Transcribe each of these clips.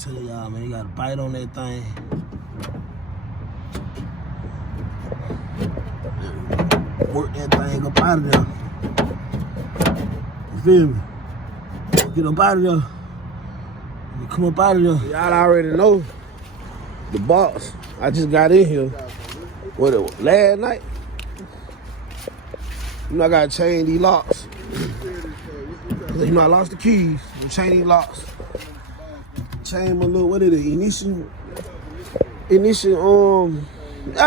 Tell y'all, man, you gotta bite on that thing. Work that thing up out of there. You feel me? Get up out of there. You come up out of there. Y'all already know the box. I just got in here. What, last night? You know I gotta change these locks. You know I lost the keys. I'm changing these locks. Change my little, what is it? Ignition, y'all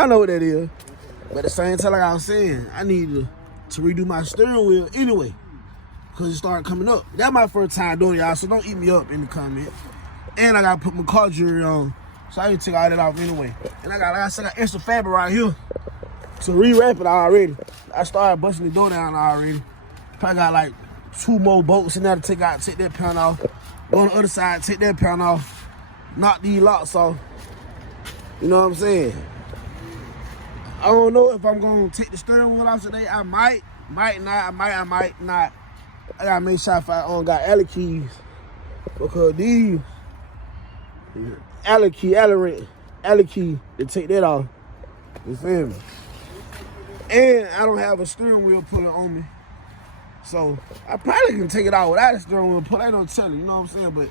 know what that is. But at the same time, like I was saying, I need to redo my steering wheel anyway. Because it started coming up. That's my first time doing it, y'all, so don't eat me up in the comments. And I got to put my car jewelry on. So I need to take all that off anyway. And I got, like I said, I got extra fabric right here to rewrap it already. I started busting the door down already. Probably got like 2 more bolts in there to take that panel off. Go on the other side, take that panel off. Knock these locks off. You know what I'm saying? I don't know if I'm gonna take the steering wheel off today. I might not. I might not. I gotta make sure if I got alley keys, because these alley key, to take that off. You feel me? And I don't have a steering wheel puller on me, so I probably can take it out without a steering wheel puller. I don't tell you, you know what I'm saying? But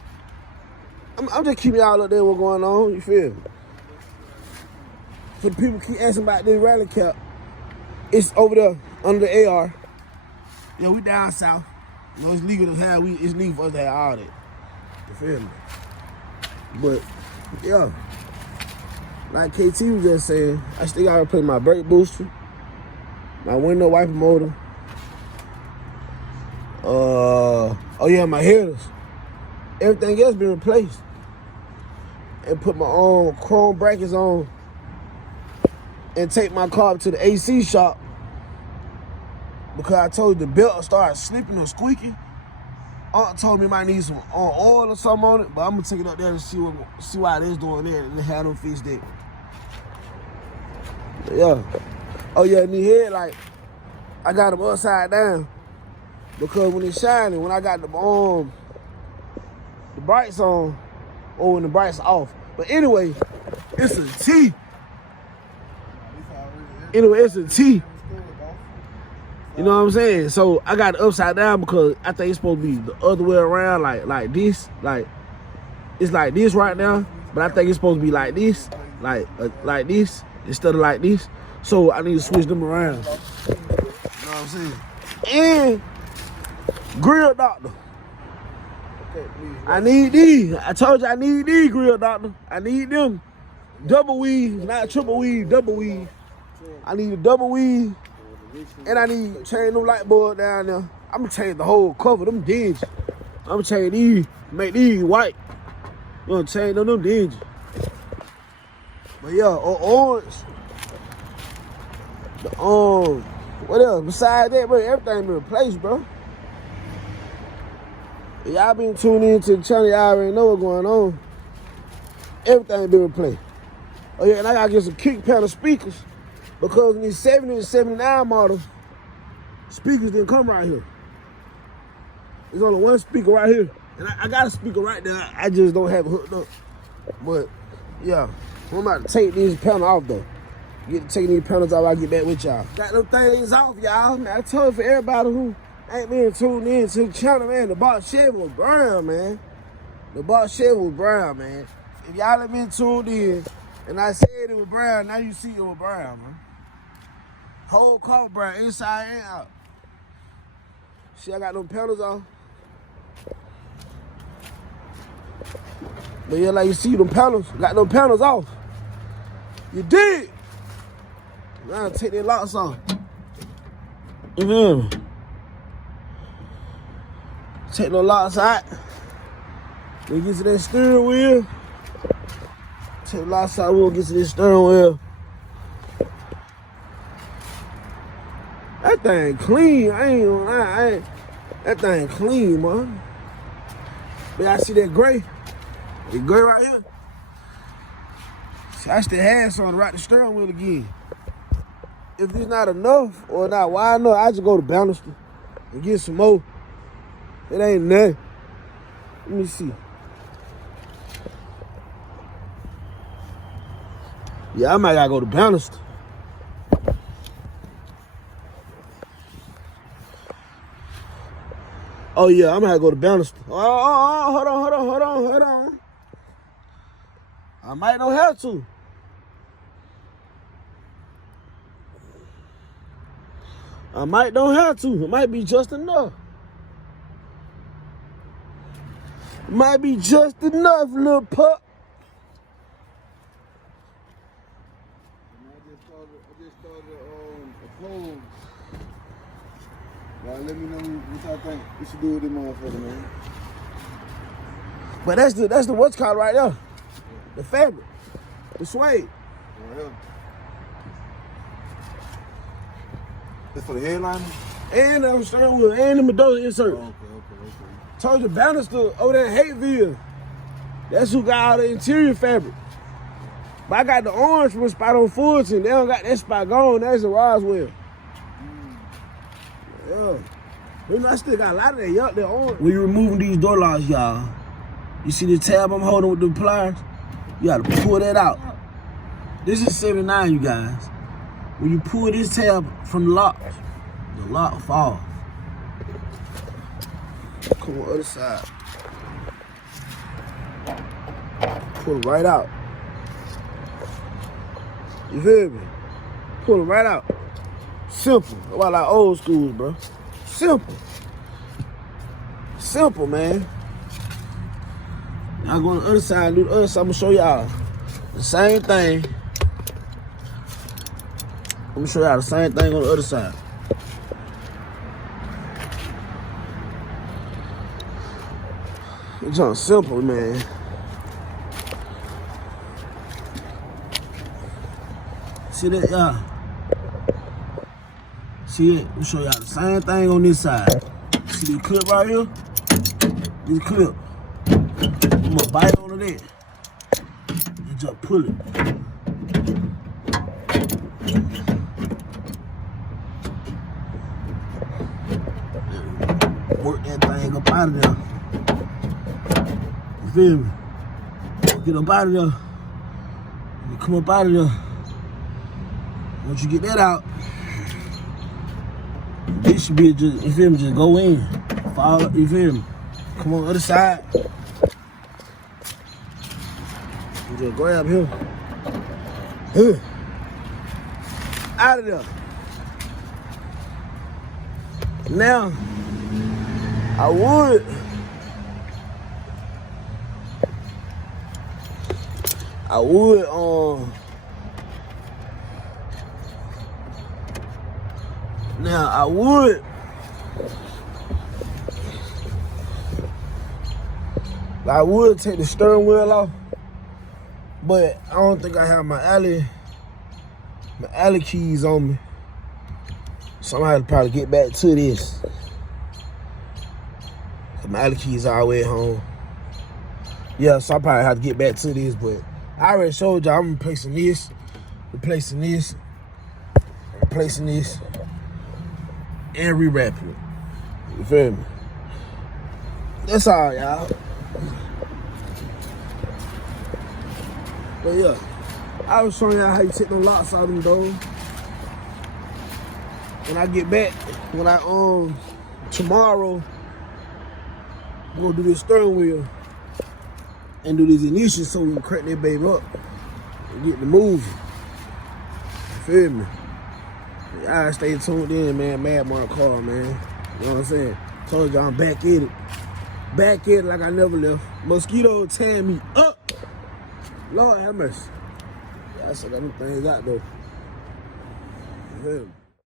I'm just keeping y'all up there what's going on. You feel me? For the people keep asking about this rally cap, it's over there under the AR. Yeah, we down south. You know, it's legal to have, it's legal for us to have all that. You feel me? But, yeah. Like KT was just saying, I still gotta replace my brake booster, my window wiper motor. Oh yeah, my headers. Everything else been replaced. And put my own chrome brackets on. And take my car up to the AC shop, because I told you the belt started slipping or squeaking. Aunt told me I might need some oil or something on it, but I'm gonna take it up there and see why it is doing that and have them fix that. But yeah. Oh yeah, and the headlight, I got them upside down, because when it's shining, when I got the brights on, or when the brights off. But anyway, it's a T. Anyway, it's a T. You know what I'm saying? So I got it upside down because I think it's supposed to be the other way around, like this. Like it's like this right now, but I think it's supposed to be like this, like this instead of like this. So I need to switch them around. You know what I'm saying? And grill doctor. I need these. I told you I need these, grill doctor. I need them. Double weave, not triple weave, double weave. I need a double weave, and I need to change them light bulbs down there. I'm gonna change the whole cover, them dingy. I'm gonna change these, make these white. I'm gonna change them dingy. But yeah, orange. What else? Besides that, bro, everything been replaced, bro. Y'all been tuning into the channel, y'all already know what's going on. Everything been replaced. Oh yeah, and I gotta get some kick panel speakers. Because in these 70 and 79 models, speakers didn't come right here. There's only one speaker right here. And I got a speaker right there. I just don't have it hooked up. But, yeah. I'm about to take these panels off, though. Get to take these panels off, I'll get back with y'all. Got them things off, y'all. Man, I told you, for everybody who ain't been tuned in to the channel, man, the box Chevy was brown, man. The box Chevy was brown, man. If y'all have been tuned in, and I said it was brown, now you see it was brown, man. Whole car brown, inside and out. See, I got them panels off. But yeah, like you see them panels, got them panels off. You did. Now take their locks off. Take the locks out. Then get to that steering wheel. Take the locks out, we'll get to this steering wheel. That thing clean, I ain't gonna lie, that thing clean, man. But I see that gray. The gray right here. See, I still had some to rock the steering wheel again. If it's not enough or not wide enough, I just go to Bannister and get some more. It ain't nothing. Let me see. Yeah, I might gotta go to Bannister. Oh yeah, I might go to Bannister. Oh, hold on. I might not have to. I might don't have to. It might be just enough. It might be just enough, little pup. I just started a poll. Y'all let me know what y'all think we should do with this motherfucker, man. But that's the what's called right there. The fabric. The suede. Yeah. This for the headliner? And I'm starting with and the Mendoza insert. Okay. Told you Bannister over there in Hateville. That's who got all the interior fabric. But I got the orange from a spot on Fulton. They don't got that spot gone. That's the Roswell. Yeah. You know, I still got a lot of that yuck, that orange. When you removing these door locks, y'all, you see the tab I'm holding with the pliers? You gotta pull that out. This is 79, you guys. When you pull this tab from the lock falls. Come on, other side. Pull it right out. You feel me? Pull it right out. Simple. That's why I like old schools, bro. Simple. Simple, man. Now I go on the other side and do the other side. I'm gonna show y'all the same thing. I'm gonna show y'all the same thing on the other side. It's all simple, man. See that, y'all? See it? I'll show y'all the same thing on this side. See this clip right here? This clip. I'm gonna bite onto that. And just pull it. Work that thing up out of there. You feel me? Get up out of there. You come up out of there. Once you get that out, this should be just, you feel me, just go in. Follow, you feel me? Come on the other side. You just grab him. Out of there. Now, I would take the steering wheel off, but I don't think I have my alley keys on me. So I'm gonna have to probably get back to this. My alley keys all the way home. Yeah, so I probably have to get back to this, but I already showed y'all I'm replacing this, replacing this, and rewrapping it. You feel me? That's all, y'all. But yeah, I was showing y'all how you take them locks out of them doors. When I get back, tomorrow, I'm gonna do this steering wheel and do this ignition so we can crack that baby up and get the moving. You feel me? Y'all stay tuned in, man. Maddmarkscars, man. You know what I'm saying? Told y'all I'm back in it. Back in it like I never left. Mosquito tearing me up. Lord have mercy. Yeah, I said them things out though. You feel me?